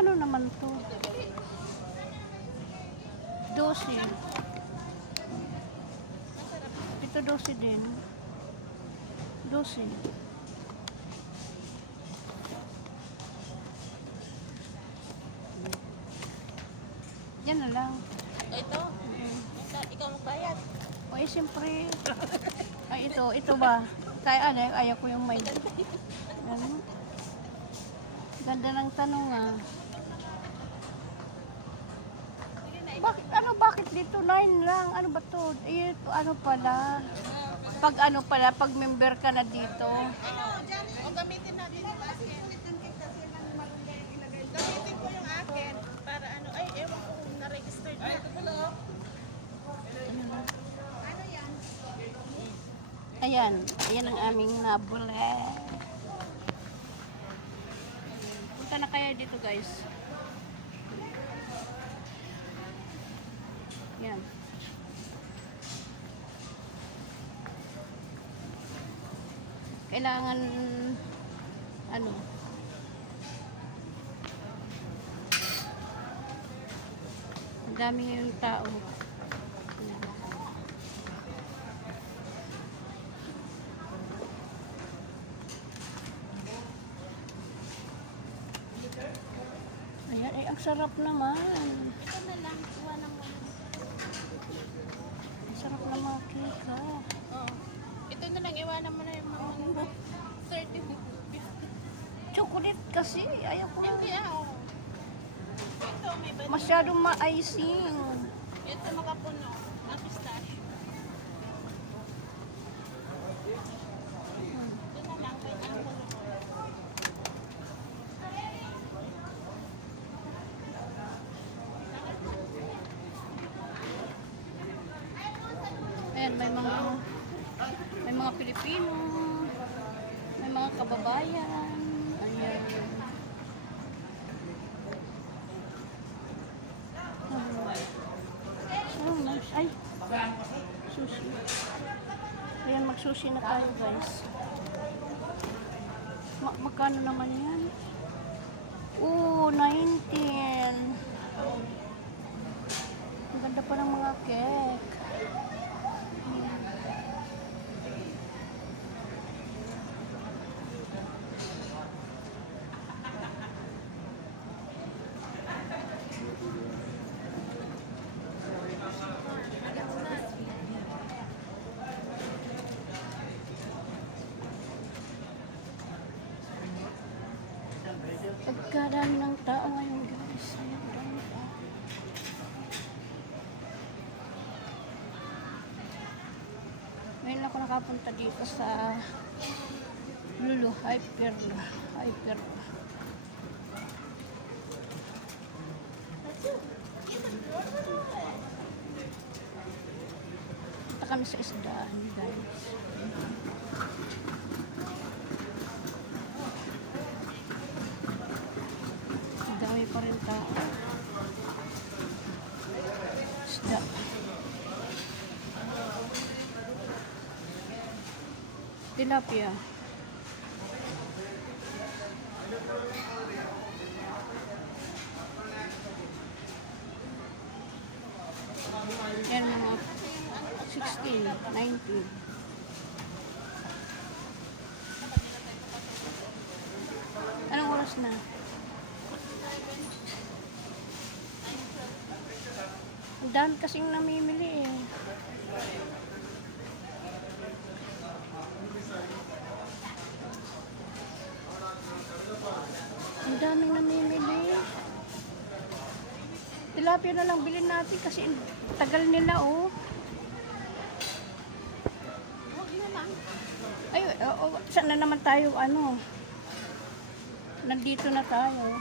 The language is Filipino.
Magkano naman to? 12. Ito 12 din. 12. Yan na lang. Ito? Ikaw magbayad? O eh, siyempre. Ay, ito ba? Kaya ano, ayaw ko yung may... Ano? Ganda ng tanong ah. Bakit dito 9 lang? Ano ba to? Ito, ano pala? Pag member ka na dito. Ano, dyan, o gamitin natin yung akin. Gamitin ko yung akin para ano, ay, ewan ko kung na-registered na. Ito pala, oh. Ano yan? Ayan ang aming nabuli. Punta na kaya dito guys. Yan. Kailangan ano? Ang dami yung tao. Yan. Ayan, ay ang sarap naman. Ito na lang, iwanan mo. Ang sarap na mga cake ha. Oo. Ito na lang, iwanan mo na yung mga 30. Chocolate kasi, ayaw ko. Hindi oh. Ito, may vanilla. Masyadong ma-icing. Ito makapuno. Na pistache. Ito na lang, kay Uncle. Ayan, may mga Pilipino, may mga kababayan. Ayan. Oh, nice. Ay, sushi. Ayan, mag-sushi na tayo, guys. Magkano naman yan? Oo, 19. Ang ganda pa ng mga cake. Pagkadami ng tao ngayon guys. Ayan, dami tao. Ngayon ako nakapunta dito sa Lulu Hyper. Punta kami sa isdaan guys. Dami pa rin tao. Isda. Tilapia. Yan mga 16, 19. Anong oras na? Ang dami kasing namimili eh. Ang daming namimili. Tilapia na lang bilhin natin kasi tagal nila oh. Huwag na lang. Ay, saan na naman tayo ano? Nandito na tayo.